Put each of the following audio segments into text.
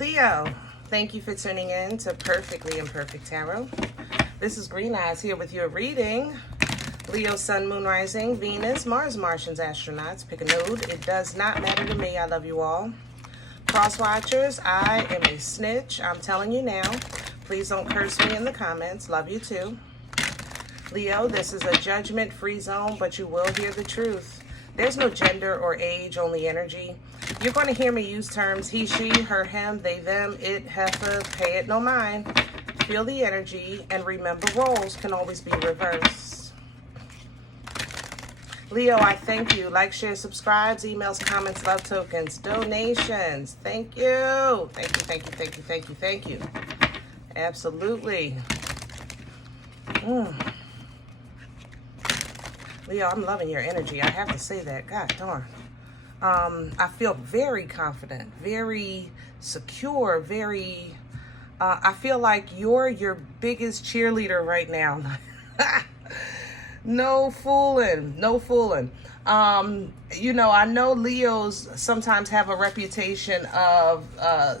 Leo, thank you for tuning in to Perfectly Imperfect Tarot. This is Green Eyes here with your reading. Leo, Sun, Moon, Rising, Venus, Mars, Martians, Astronauts. Pick a node. It does not matter to me. I love you all. Cross watchers, I am a snitch. I'm telling you now. Please don't curse me in the comments. Love you too. Leo, this is a judgment-free zone, but you will hear the truth. There's no gender or age, only energy. You're going to hear me use terms he, she, her, him, they, them, it, heifer, pay it no mind. Feel the energy, and remember roles can always be reversed. Leo, I thank you. Like, share, subscribes, emails, comments, love tokens, donations. Thank you. Thank you, thank you, thank you, thank you, thank you. Absolutely. Leo, I'm loving your energy. I have to say that. God darn. I feel very confident, very secure, very... I feel like you're your biggest cheerleader right now. No fooling, no fooling. You know, I know Leos sometimes have a reputation of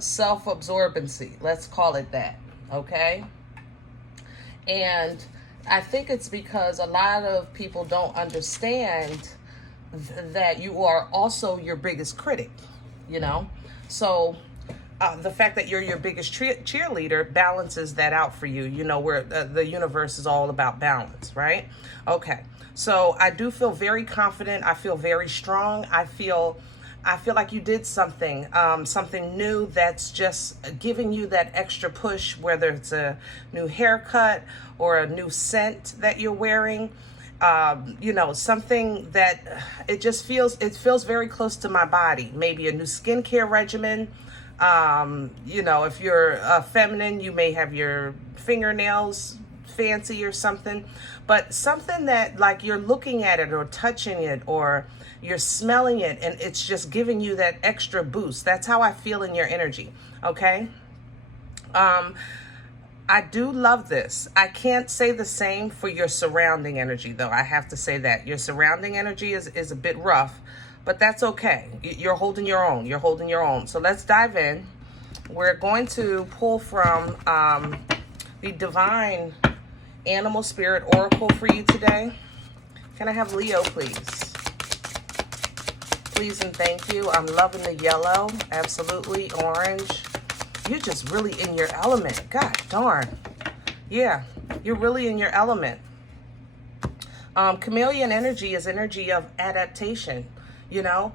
self-absorbency. Let's call it that, okay? And I think it's because a lot of people don't understand that you are also your biggest critic, you know? So the fact that you're your biggest cheerleader balances that out for you, you know, where the universe is all about balance, right? Okay, so I do feel very confident. I feel very strong. I feel like you did something, something new that's just giving you that extra push, whether it's a new haircut or a new scent that you're wearing. You know, something that it feels very close to my body. Maybe a new skincare regimen. You know, if you're feminine, you may have your fingernails fancy or something, but something that like you're looking at it or touching it or you're smelling it and it's just giving you that extra boost. That's how I feel in your energy. Okay. I do love this. I can't say the same for your surrounding energy, though. I have to say that your surrounding energy is a bit rough, but that's okay. You're holding your own. You're holding your own. So let's dive in. We're going to pull from the Divine Animal Spirit Oracle for you today. Can I have Leo, please? Please and thank you. I'm loving the yellow. Absolutely. Orange. You're just really in your element. God darn. Yeah, you're really in your element. Chameleon energy is energy of adaptation, you know.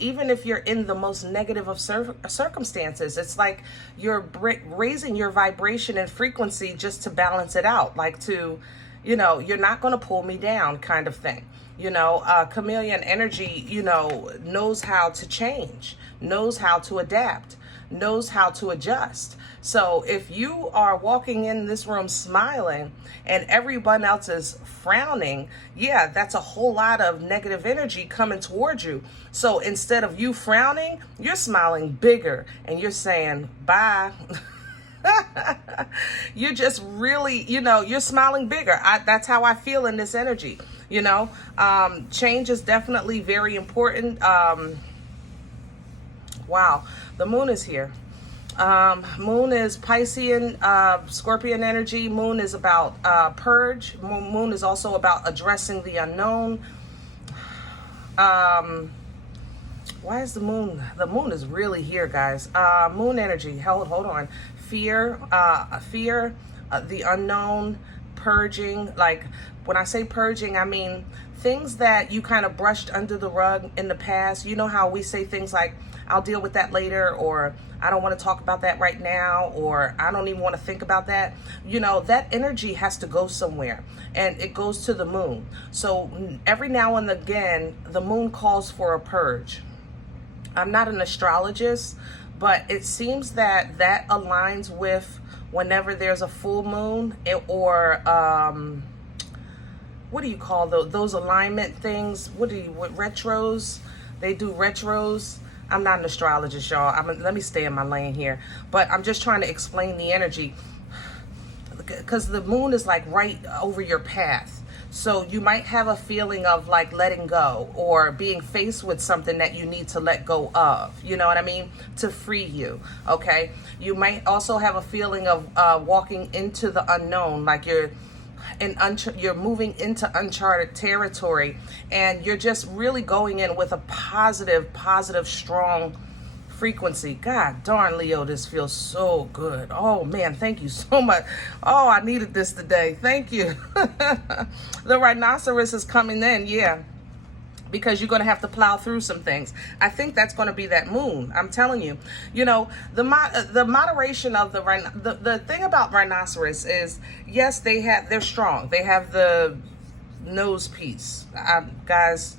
Even if you're in the most negative of circumstances, it's like you're raising your vibration and frequency just to balance it out. Like to, you know, you're not going to pull me down kind of thing. You know, chameleon energy, you know, knows how to change, knows how to adapt, knows how to adjust. So if you are walking in this room smiling and everyone else is frowning, yeah, that's a whole lot of negative energy coming towards you. So instead of you frowning, you're smiling bigger and you're saying bye. You're just really, you know, you're smiling bigger. That's how I feel in this energy. You know, change is definitely very important. Wow, the moon is here. Moon is Piscean, Scorpion energy. Moon is about purge. Moon is also about addressing the unknown. Why is the moon? The moon is really here, guys. Moon energy. Hold on. Fear, the unknown, purging. Like when I say purging, I mean things that you kind of brushed under the rug in the past. You know how we say things like, I'll deal with that later, or I don't want to talk about that right now, or I don't even want to think about that. You know, that energy has to go somewhere, and it goes to the moon. So every now and again, the moon calls for a purge. I'm not an astrologist, but it seems that that aligns with whenever there's a full moon or what do you call those alignment things? What retros? They do retros. I'm not an astrologist, y'all. Let me stay in my lane here. But I'm just trying to explain the energy because the moon is like right over your path. So you might have a feeling of like letting go, or being faced with something that you need to let go of, you know what I mean, to free you. Okay, you might also have a feeling of walking into the unknown, like you're moving into uncharted territory, and you're just really going in with a positive, strong frequency. God darn, Leo, this feels so good. Oh man, thank you so much. Oh, I needed this today. Thank you. The rhinoceros is coming in, yeah, because you're going to have to plow through some things. I think that's going to be that moon. I'm telling you, you know, the moderation of the thing about rhinoceros is, yes, they're strong. They have the nose piece. Guys,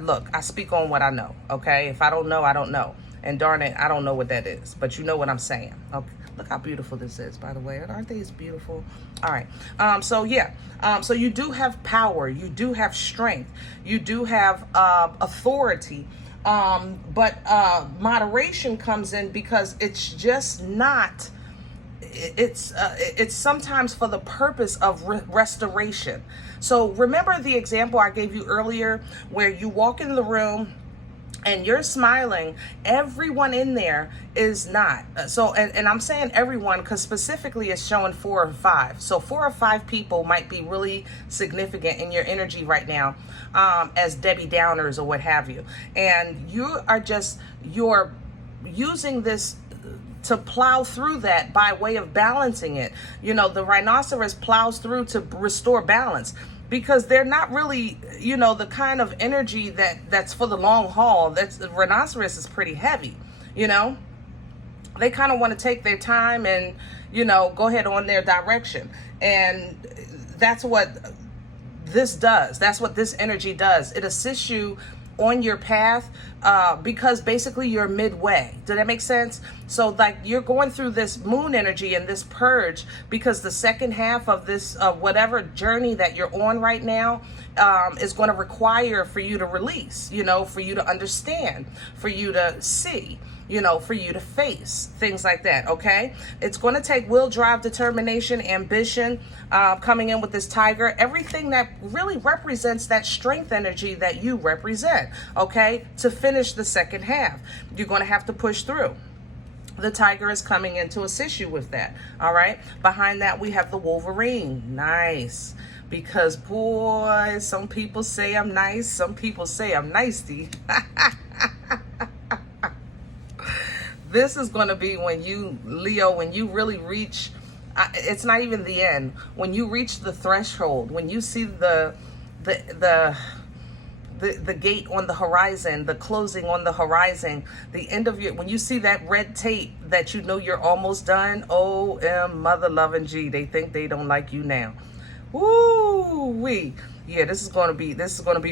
look, I speak on what I know. Okay, if I don't know, I don't know. And darn it, I don't know what that is, but you know what I'm saying. Okay, look how beautiful this is, by the way. Aren't these beautiful? All right. So yeah. So you do have power. You do have strength. You do have authority. But moderation comes in because it's just not. It's sometimes for the purpose of restoration. So remember the example I gave you earlier, where you walk in the room and you're smiling, everyone in there is not. So, and I'm saying everyone because specifically it's showing 4 or 5. So 4 or 5 people might be really significant in your energy right now, as Debbie Downers or what have you. And you're using this to plow through that by way of balancing it. You know, the rhinoceros plows through to restore balance, because they're not really, you know, the kind of energy that's for the long haul. The rhinoceros is pretty heavy, you know. They kind of want to take their time and, you know, go ahead on their direction. And that's what this does. That's what this energy does. It assists you on your path, because basically you're midway. Does that make sense? So like you're going through this moon energy and this purge because the second half of this whatever journey that you're on right now is going to require for you to release, you know, for you to understand, for you to see, you know, for you to face things like that. Okay, it's going to take will, drive, determination, ambition, coming in with this tiger, everything that really represents that strength energy that you represent. Okay, to finish the second half, you're going to have to push through. The tiger is coming in to assist you with that. All right, behind that we have the Wolverine. Nice. Because boy, some people say I'm nice, some people say I'm nicey. This is going to be when you, Leo, when you really reach, it's not even the end, when you reach the threshold, when you see the gate on the horizon, the closing on the horizon, the end of your, when you see that red tape that you know you're almost done, O-M, mother loving G, they think they don't like you now. Woo-wee. Yeah, this is gonna be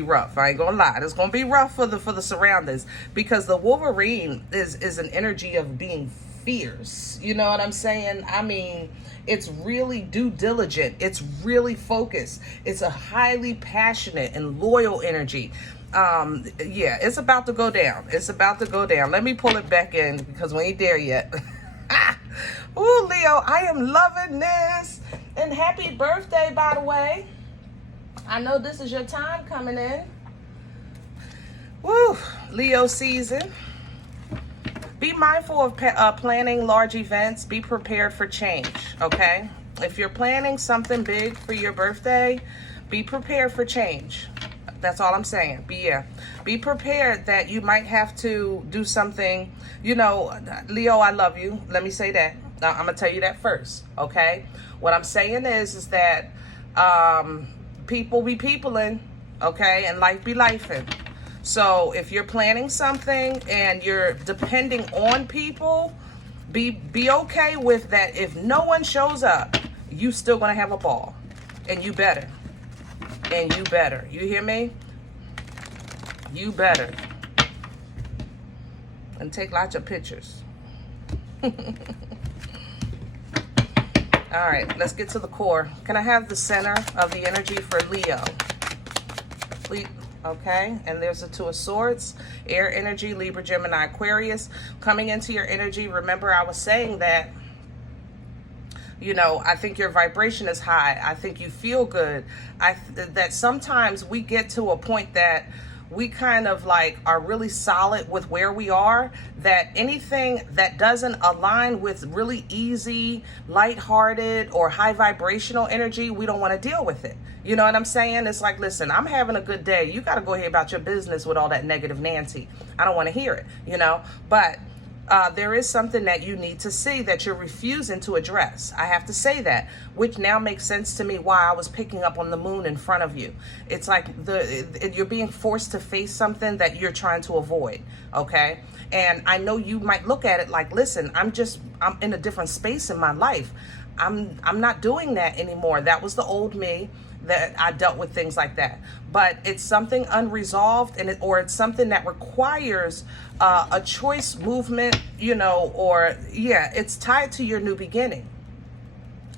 rough. I ain't gonna lie. It's gonna be rough for the surroundings, because the Wolverine is an energy of being fierce. You know what I'm saying? I mean, it's really due diligent. It's really focused. It's a highly passionate and loyal energy. Yeah, it's about to go down. It's about to go down. Let me pull it back in because we ain't there yet. Ooh, Leo, I am loving this. And happy birthday, by the way. I know this is your time coming in. Woo, Leo season. Be mindful of planning large events. Be prepared for change, okay? If you're planning something big for your birthday, be prepared for change. That's all I'm saying. Be prepared that you might have to do something. You know, Leo, I love you. Let me say that. I'm going to tell you that first, okay? What I'm saying is that people be peopling, okay? And life be lifing. So if you're planning something and you're depending on people, be okay with that. If no one shows up, you still going to have a ball. And you better. And you better. You hear me? You better. And take lots of pictures. All right, let's get to the core. Can I have the center of the energy for Leo? Please. Okay, and there's the Two of Swords, air energy, Libra, Gemini, Aquarius. Coming into your energy, remember I was saying that, You know, I think your vibration is high. I think you feel good. That sometimes we get to a point that we kind of like are really solid with where we are, that anything that doesn't align with really easy, lighthearted, or high vibrational energy, we don't want to deal with it. You know what I'm saying? It's like, listen, I'm having a good day. You got to go ahead about your business with all that negative Nancy. I don't want to hear it, you know? But there is something that you need to see that you're refusing to address. I have to say that, which now makes sense to me why I was picking up on the moon in front of you. It's like you're being forced to face something that you're trying to avoid, okay? And I know you might look at it like, listen, I'm in a different space in my life. I'm not doing that anymore. That was the old me, that I dealt with things like that. But it's something unresolved, and or it's something that requires a choice movement, you know, or yeah, it's tied to your new beginning.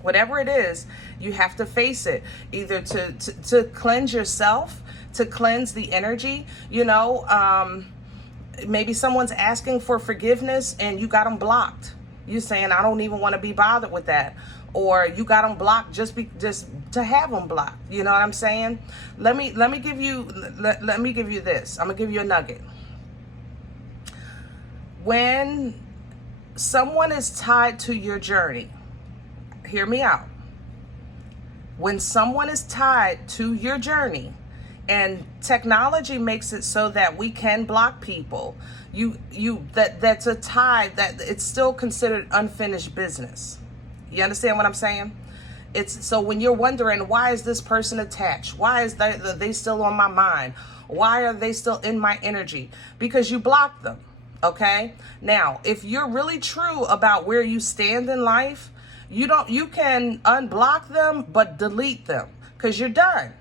Whatever it is, you have to face it, either to cleanse yourself, to cleanse the energy, you know. Maybe someone's asking for forgiveness and you got them blocked. You're saying, I don't even want to be bothered with that. Or you got them blocked just to have them blocked. You know what I'm saying? Let me give you this. I'm gonna give you a nugget. When someone is tied to your journey, hear me out. When someone is tied to your journey, and technology makes it so that we can block people, that's a tie, that it's still considered unfinished business. You understand what I'm saying? It's so when you're wondering, why is this person attached? Why is they still on my mind? Why are they still in my energy? Because you blocked them, okay? Now, if you're really true about where you stand in life, you can unblock them, but delete them, because you're done.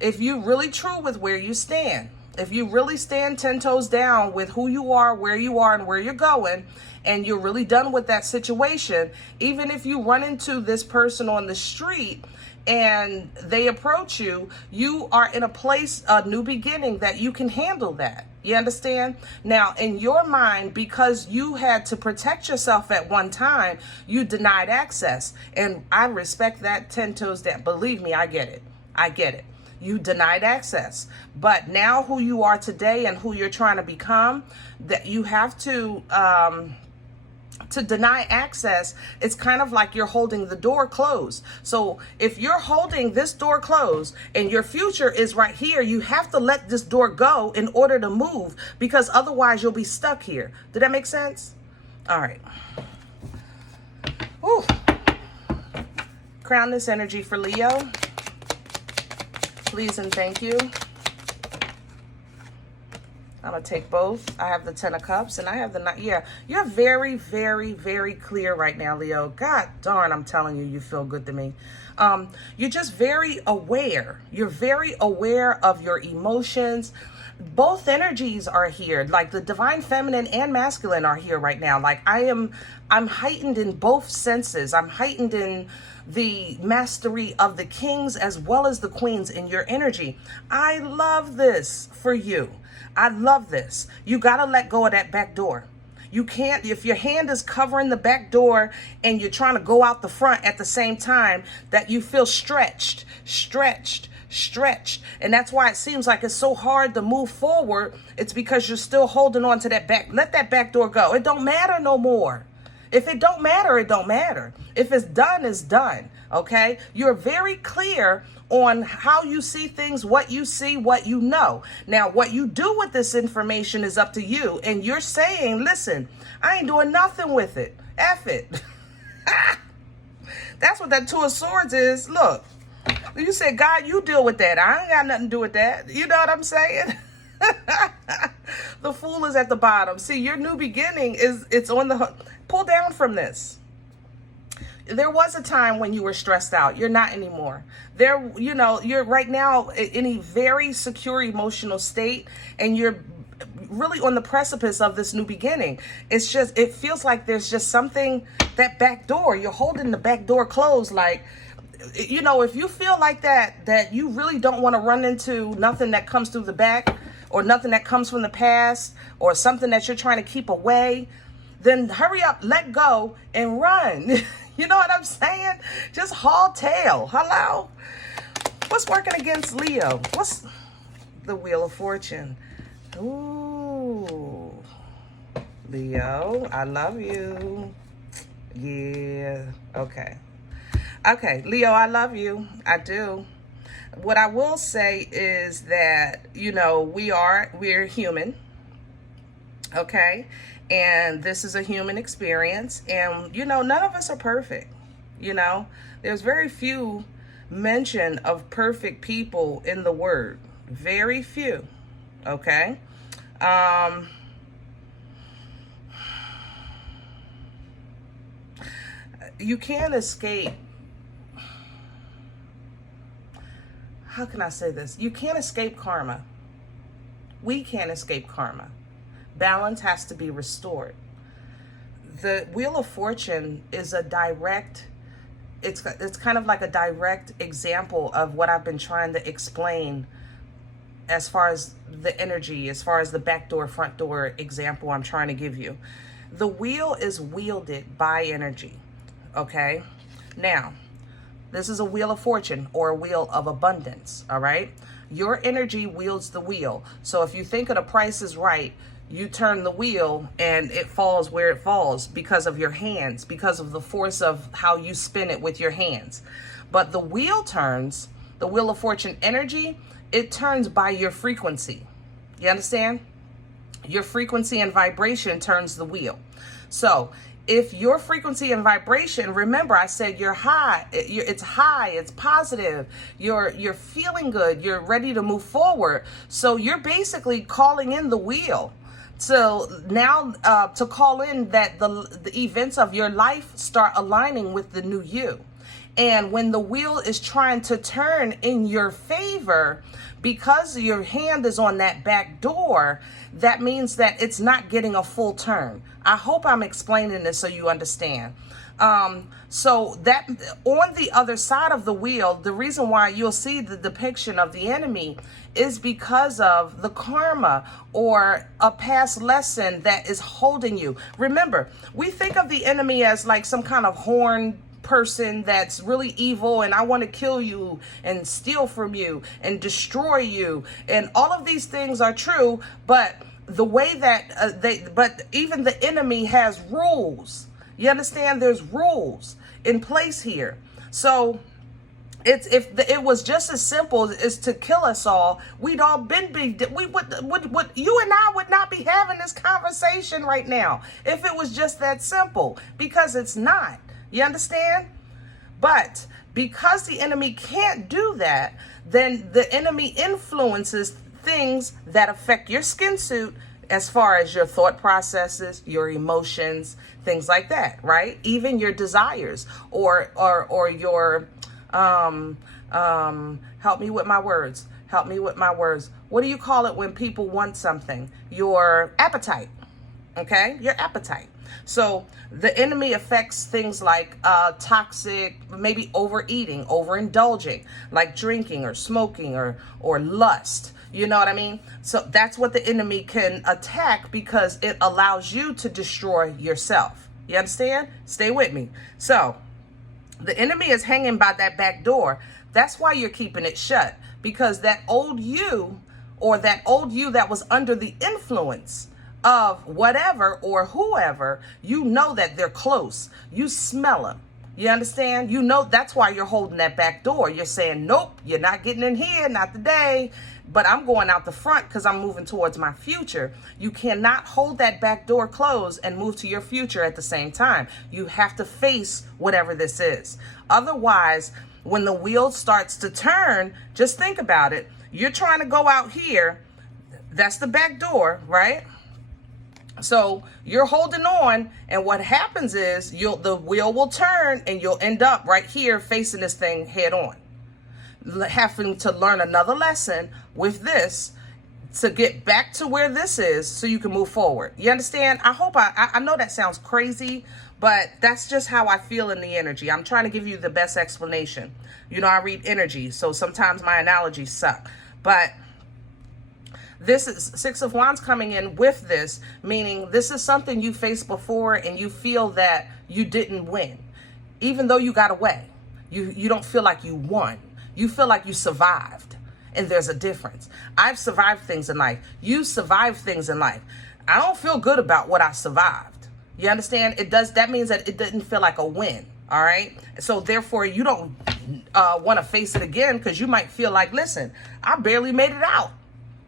If you're really true with where you stand, if you really stand 10 toes down with who you are, where you are, and where you're going, and you're really done with that situation, even if you run into this person on the street and they approach you, you are in a place, a new beginning, that you can handle that. You understand? Now, in your mind, because you had to protect yourself at one time, you denied access. And I respect that 10 toes down. Believe me, I get it. I get it. You denied access. But now who you are today and who you're trying to become, that you have to deny access. It's kind of like you're holding the door closed. So if you're holding this door closed and your future is right here, you have to let this door go in order to move, because otherwise you'll be stuck here. Did that make sense? All right. Ooh. Crown this energy for Leo. Please and thank you. I'm going to take both. I have the 10 of Cups and I have the 9. Yeah, you're very, very, very clear right now, Leo. God darn, I'm telling you, you feel good to me. You're just very aware. You're very aware of your emotions. Both energies are here. Like the divine feminine and masculine are here right now. Like I'm heightened in both senses. I'm heightened in the mastery of the kings as well as the queens in your energy. I love this for you. I love this. You got to let go of that back door. You can't, if your hand is covering the back door and you're trying to go out the front at the same time, that you feel stretched. And that's why it seems like it's so hard to move forward. It's because you're still holding on to that back. Let that back door go. It don't matter no more. If it don't matter, it don't matter. If it's done, it's done. Okay? You're very clear on how you see things, what you see, what you know. Now, what you do with this information is up to you. And you're saying, listen, I ain't doing nothing with it. F it. That's what that 2 of Swords is. Look, you said, God, you deal with that. I ain't got nothing to do with that. You know what I'm saying? The Fool is at the bottom. See, your new beginning it's on the hook. Pull down from this. There was a time when you were stressed out. You're not anymore. You're right now in a very secure emotional state, and you're really on the precipice of this new beginning. It's just, it feels like there's just something, that back door, you're holding the back door closed. Like, you know, if you feel like that you really don't want to run into nothing that comes through the back, or nothing that comes from the past, or something that you're trying to keep away, then hurry up, let go, and run. You know what I'm saying? Just haul tail. Hello? What's working against Leo? What's the Wheel of Fortune? Ooh. Leo, I love you. Yeah. Okay. Okay, Leo, I love you. I do. What I will say is that, you know, we're human. Okay? And this is a human experience. And, you know, none of us are perfect. You know, there's very few mention of perfect people in the word. Very few. Okay? You can't escape. How can I say this? You can't escape karma. We can't escape karma. Balance has to be restored. The Wheel of Fortune is a direct, it's kind of like a direct example of what I've been trying to explain as far as the energy, as far as the back door, front door example I'm trying to give you. The wheel is wielded by energy, okay? Now, this is a Wheel of Fortune or a wheel of abundance, all right? Your energy wields the wheel. So if you think of The Price is Right, you turn the wheel and it falls where it falls because of your hands, because of the force of how you spin it with your hands. But the wheel turns, the Wheel of Fortune energy, it turns by your frequency. You understand? Your frequency and vibration turns the wheel. So if your frequency and vibration, remember I said you're high, it's high, it's positive, you're feeling good, you're ready to move forward. So you're basically calling in the wheel. So now to call in that the events of your life start aligning with the new you. And when the wheel is trying to turn in your favor, because your hand is on that back door, that means that it's not getting a full turn. I hope I'm explaining this so you understand. So that on the other side of the wheel, the reason why you'll see the depiction of the enemy is because of the karma or a past lesson that is holding you. Remember, we think of the enemy as like some kind of horned person that's really evil and I want to kill you and steal from you and destroy you, and all of these things are true, but the way that but even the enemy has rules. You understand? There's rules in place here. So if it was just as simple as to kill us all, we'd all been we would you and I would not be having this conversation right now if it was just that simple, because it's not. You understand? But because the enemy can't do that, then the enemy influences things that affect your skin suit as far as your thought processes, your emotions, things like that, right? Even your desires or your help me with my words. Help me with my words. What do you call it when people want something? Your appetite. Okay? Your appetite. So the enemy affects things like toxic, maybe overeating, overindulging, like drinking or smoking or lust. You know what I mean? So that's what the enemy can attack, because it allows you to destroy yourself. You understand? Stay with me. So the enemy is hanging by that back door. That's why you're keeping it shut, because that old you, or that old you that was under the influence of whatever or whoever, you know that they're close. You smell them. You understand? You know that's why you're holding that back door. You're saying, nope, you're not getting in here, not today. But I'm going out the front because I'm moving towards my future. You cannot hold that back door closed and move to your future at the same time. You have to face whatever this is. Otherwise, when the wheel starts to turn, just think about it. You're trying to go out here. That's the back door, right? So you're holding on, and what happens is the wheel will turn and you'll end up right here facing this thing head on, having to learn another lesson with this to get back to where this is so you can move forward. You understand? I hope I know that sounds crazy, but that's just how I feel in the energy. I'm trying to give you the best explanation. You know, I read energy, so sometimes my analogies suck, but this is Six of Wands coming in with this, meaning this is something you faced before and you feel that you didn't win. even though you got away. You don't feel like you won. You feel like you survived. And there's a difference. I've survived things in life. You survived things in life. I don't feel good about what I survived. You understand? That means that it didn't feel like a win. All right. So therefore, you don't want to face it again, because you might feel like, listen, I barely made it out.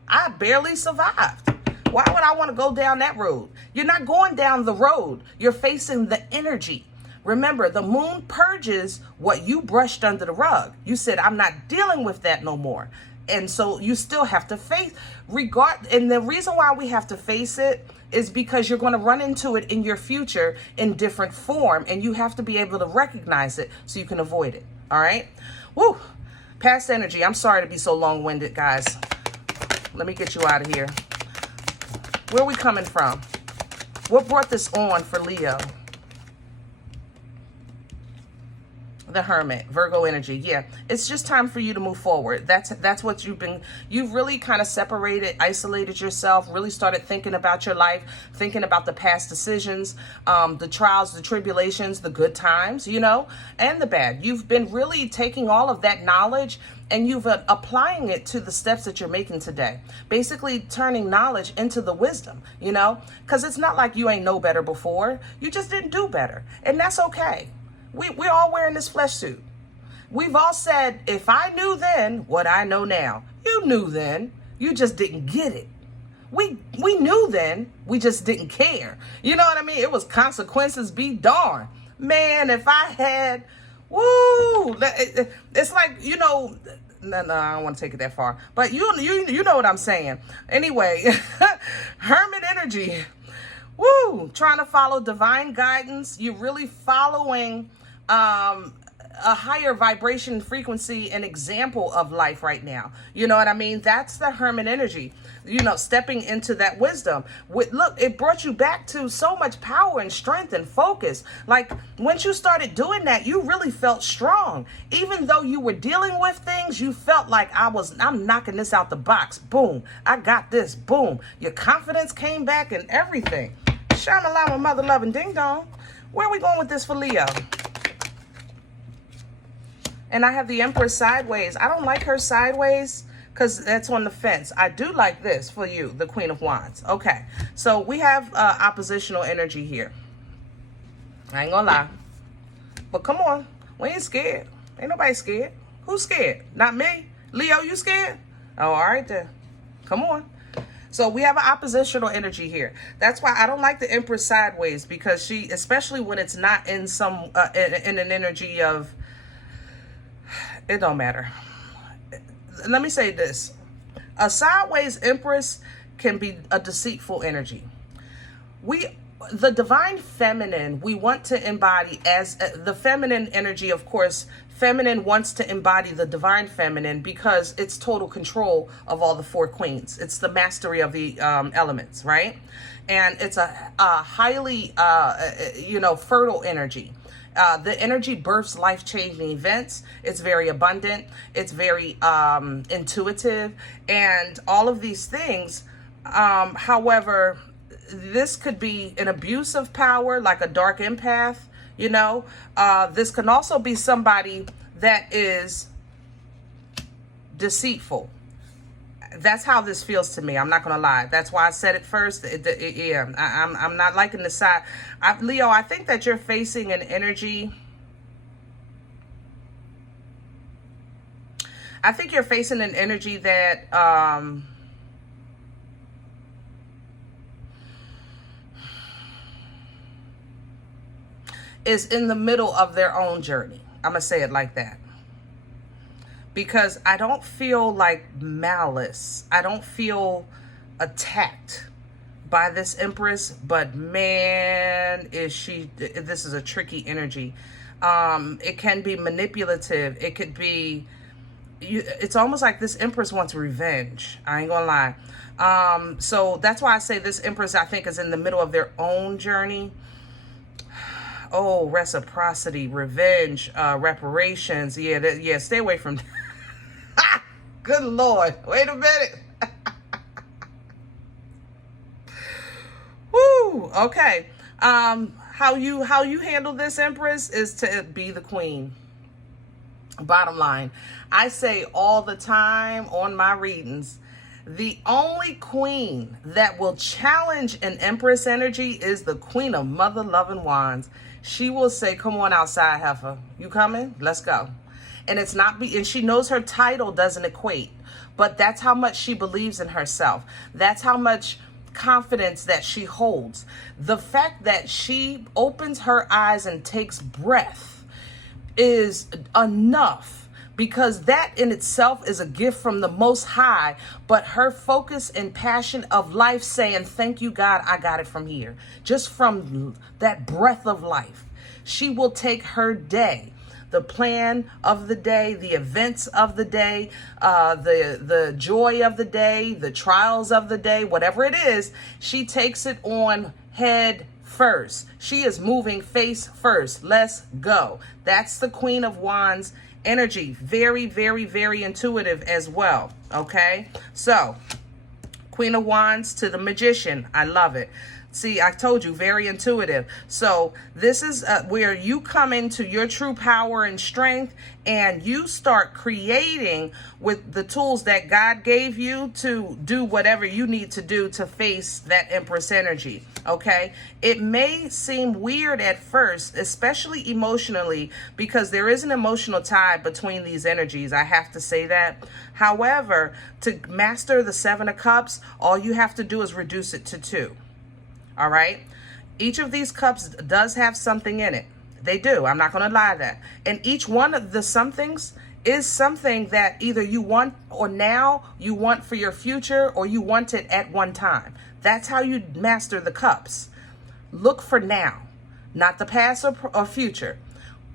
I barely survived. Why would I want to go down that road? You're not going down the road. You're facing the energy. Remember, the moon purges what you brushed under the rug. You said, I'm not dealing with that no more. And so you still have to face and the reason why we have to face it is because you're going to run into it in your future in different form, and you have to be able to recognize it so you can avoid it. All right. Woo. Past energy. I'm sorry to be so long-winded, guys. Let me get you out of here. Where are we coming from? What brought this on for Leo? The Hermit, Virgo energy. Yeah, it's just time for you to move forward. That's what you've really kind of separated, isolated yourself, really started thinking about your life, thinking about the past decisions, the trials, the tribulations, the good times, and the bad. You've been really taking all of that knowledge and you've applying it to the steps that you're making today. Basically turning knowledge into the wisdom, because it's not like you ain't know better before. You just didn't do better. And that's okay. We're all wearing this flesh suit. We've all said, if I knew then what I know now. You knew then, you just didn't get it. We knew then, we just didn't care. You know what I mean? It was consequences be darned. Man, if I had, it's like, no, I don't want to take it that far. But you know what I'm saying. Anyway, Hermit energy. Woo, trying to follow divine guidance. You're really following a higher vibration, frequency, and example of life right now. You know what I mean? That's the Hermit energy, stepping into that wisdom. Look, it brought you back to so much power and strength and focus. Like, once you started doing that, you really felt strong. Even though you were dealing with things, you felt like I'm knocking this out the box. Boom, I got this. Boom. Your confidence came back and everything. Shamalama, mother loving ding dong. Where are we going with this for Leo? And I have the Empress sideways. I don't like her sideways because that's on the fence. I do like this for you, the Queen of Wands. Okay, so we have oppositional energy here. I ain't gonna lie. But come on, we ain't scared. Ain't nobody scared. Who's scared? Not me. Leo, you scared? Oh, all right then. Come on. So we have an oppositional energy here. That's why I don't like the Empress sideways, because she, especially when it's not in some in an energy of, it don't matter. Let me say this. A sideways Empress can be a deceitful energy. The divine feminine, we want to embody as the feminine energy, of course. Feminine wants to embody the divine feminine because it's total control of all the four queens. It's the mastery of the elements, right? And it's a highly, fertile energy. The energy births life-changing events. It's very abundant. It's very intuitive, and all of these things. However, this could be an abuse of power, like a dark empath. This can also be somebody that is deceitful. That's how this feels to me. I'm not gonna lie. That's why I said it first. I'm not liking the side. Leo, I think that you're facing an energy. I think you're facing an energy that is in the middle of their own journey. I'm gonna say it like that. Because I don't feel like malice. I don't feel attacked by this Empress, but man, this is a tricky energy. It can be manipulative. It could be, it's almost like this Empress wants revenge. I ain't gonna lie. So that's why I say this Empress, I think, is in the middle of their own journey. Oh, reciprocity, revenge, reparations. Yeah, stay away from good Lord. Wait a minute. Woo, okay. how you handle this, Empress, is to be the queen. Bottom line, I say all the time on my readings, the only queen that will challenge an Empress energy is the Queen of Mother Loving Wands. She will say, come on outside, heifer. You coming? Let's go. And it's not and she knows her title doesn't equate, but that's how much she believes in herself. That's how much confidence that she holds. The fact that she opens her eyes and takes breath is enough, because that in itself is a gift from the Most High. But her focus and passion of life, saying, thank you, God, I got it from here. Just from that breath of life, she will take her day, the plan of the day, the events of the day, the joy of the day, the trials of the day, whatever it is, she takes it on head first. She is moving face first. Let's go. That's the Queen of Wands energy. Very, very, very intuitive as well. Okay. So Queen of Wands to the Magician. I love it. See, I told you, very intuitive. So this is where you come into your true power and strength, and you start creating with the tools that God gave you to do whatever you need to do to face that Empress energy. Okay. It may seem weird at first, especially emotionally, because there is an emotional tie between these energies. I have to say that. However, to master the Seven of Cups, all you have to do is reduce it to 2. All right. Each of these cups does have something in it. They do. I'm not going to lie that. And each one of the somethings is something that either you want, or now you want for your future, or you want it at one time. That's how you master the cups. Look for now, not the past or future.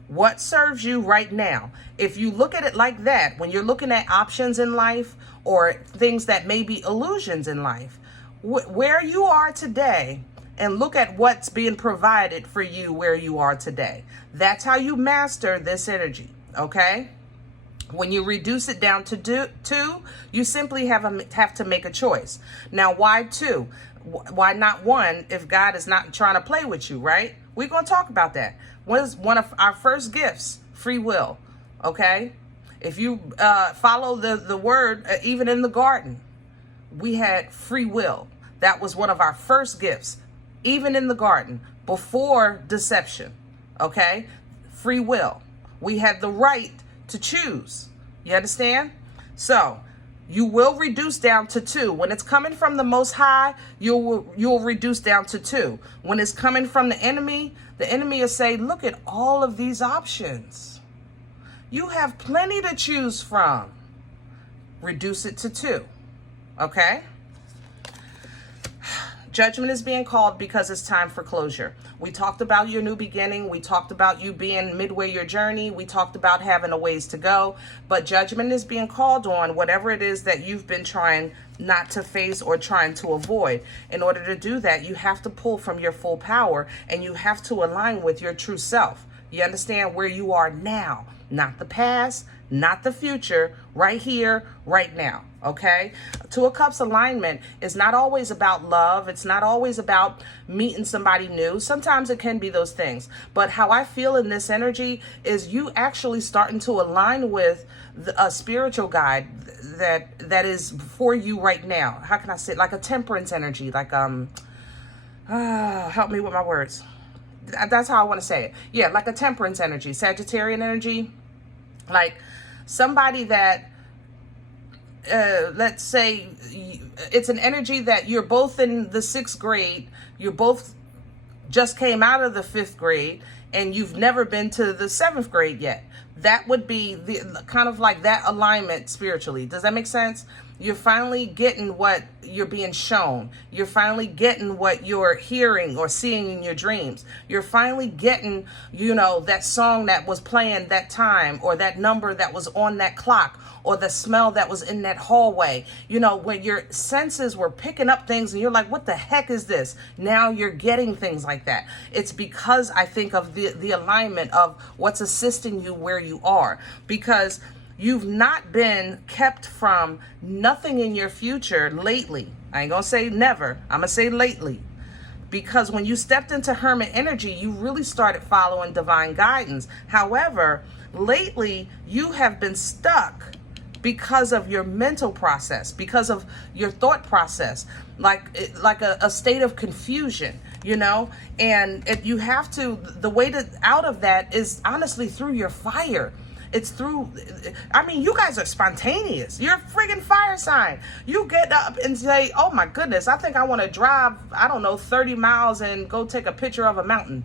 What serves you right now? If you look at it like that, when you're looking at options in life or things that may be illusions in life, where you are today, and look at what's being provided for you where you are today. That's how you master this energy, okay? When you reduce it down to 2, you simply have to make a choice. Now, why 2? Why not 1 if God is not trying to play with you, right? We're going to talk about that. What is one of our first gifts? Free will, okay? If you follow the word, even in the garden, we had free will. That was one of our first gifts, even in the garden, before deception, okay? Free will. We had the right to choose. You understand? So you will reduce down to 2. When it's coming from the Most High, you'll reduce down to 2. When it's coming from the enemy will say, look at all of these options. You have plenty to choose from. Reduce it to 2. Okay? Judgment is being called because it's time for closure. We talked about your new beginning. We talked about you being midway your journey. We talked about having a ways to go. But judgment is being called on whatever it is that you've been trying not to face or trying to avoid. In order to do that, you have to pull from your full power, and you have to align with your true self. You understand where you are now, not the past, not the future, right here, right now. Okay? 2 of Cups alignment is not always about love. It's not always about meeting somebody new. Sometimes it can be those things. But how I feel in this energy is you actually starting to align with a spiritual guide that is for you right now. How can I say it? Like a temperance energy, like help me with my words. That's how I want to say it. Yeah, like a temperance energy, Sagittarian energy, like somebody that let's say it's an energy that you're both in the 6th grade, you both just came out of the 5th grade, and you've never been to the 7th grade yet. That would be the kind of like that alignment spiritually. Does that make sense? You're finally getting what you're being shown. You're finally getting what you're hearing or seeing in your dreams. You're finally getting, that song that was playing that time, or that number that was on that clock, or the smell that was in that hallway. When your senses were picking up things and you're like, what the heck is this? Now you're getting things like that. It's because I think of the alignment of what's assisting you where you are, because you've not been kept from nothing in your future lately. I ain't gonna say never. I'm gonna say lately. because when you stepped into Hermit energy, you really started following divine guidance. However, lately you have been stuck because of your mental process, because of your thought process, like a state of confusion, you know. And you have to, the way to out of that is honestly through your fire. It's through, I mean, you guys are spontaneous. You're a friggin' fire sign. You get up and say, oh my goodness, I think I want to drive, I don't know, 30 miles and go take a picture of a mountain.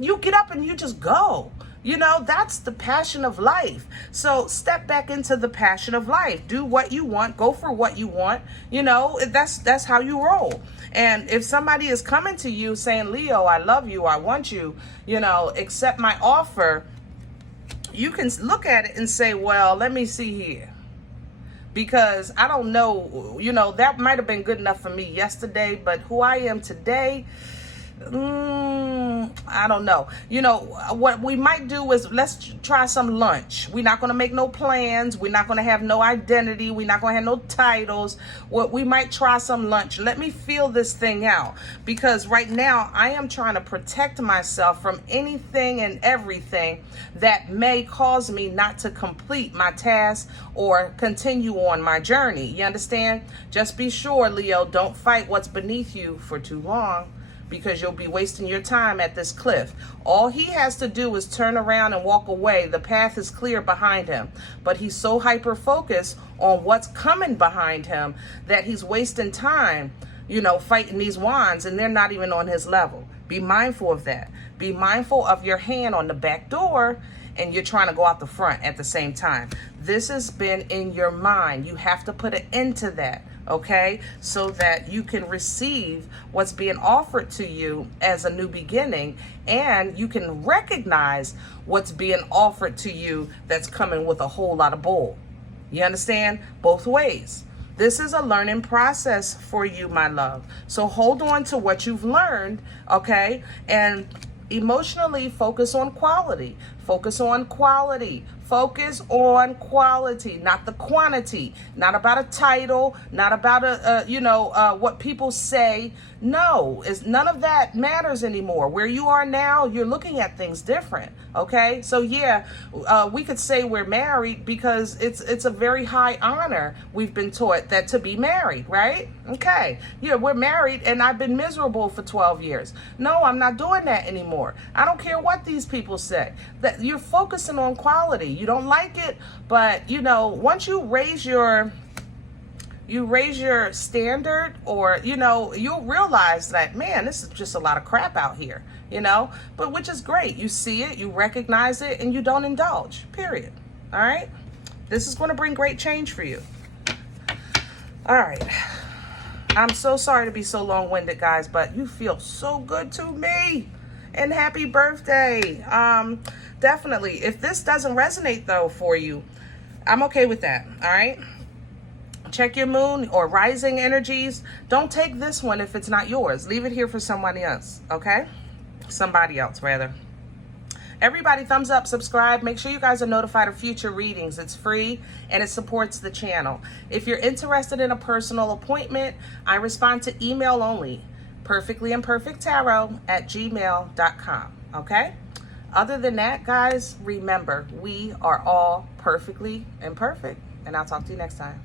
You get up and you just go. You know, that's the passion of life. So step back into the passion of life. Do what you want. Go for what you want. You know, that's how you roll. And if somebody is coming to you saying, Leo, I love you, I want you, you know, accept my offer, you can look at it and say, well, let me see here. Because I don't know, you know, that might have been good enough for me yesterday, but who I am today, I don't know. You know, what we might do is let's try some lunch. We're not going to make no plans. We're not going to have no identity. We're not going to have no titles. What we might try some lunch. Let me feel this thing out, because right now I am trying to protect myself from anything and everything that may cause me not to complete my task or continue on my journey. You understand? Just be sure, Leo, don't fight what's beneath you for too long, because you'll be wasting your time at this cliff. All he has to do is turn around and walk away. The path is clear behind him, but he's so hyper-focused on what's coming behind him that he's wasting time, you know, fighting these wands, and they're not even on his level. Be mindful of that. Be mindful of your hand on the back door, and you're trying to go out the front at the same time. This has been in your mind. You have to put an end to that. Okay, so that you can receive what's being offered to you as a new beginning, and you can recognize what's being offered to you that's coming with a whole lot of bull. You understand? Both ways. This is a learning process for you, my love. So hold on to what you've learned, okay? And emotionally focus on quality. Focus on quality. Focus on quality, not the quantity. Not about a title, not about what people say. No, none of that matters anymore. Where you are now, you're looking at things different. Okay, so yeah, we could say we're married because it's a very high honor. We've been taught that to be married, right? Okay, yeah, we're married, and I've been miserable for 12 years. No, I'm not doing that anymore. I don't care what these people say. That you're focusing on quality. You don't like it, but you know, once you raise your standard, or you know, you'll realize that, man, this is just a lot of crap out here, you know, but which is great. You see it, you recognize it, and you don't indulge, period. All right, this is going to bring great change for you. All right, I'm so sorry to be so long-winded, guys, but you feel so good to me, and happy birthday. Definitely, if this doesn't resonate though for you, I'm okay with that. All right, check your moon or rising energies. Don't take this one if it's not yours. Leave it here for somebody else, okay? Somebody else, rather. Everybody, thumbs up, subscribe. Make sure you guys are notified of future readings. It's free, and it supports the channel. If you're interested in a personal appointment, I respond to email only, perfectlyimperfecttarot@gmail.com, okay? Other than that, guys, remember, we are all perfectly imperfect, and I'll talk to you next time.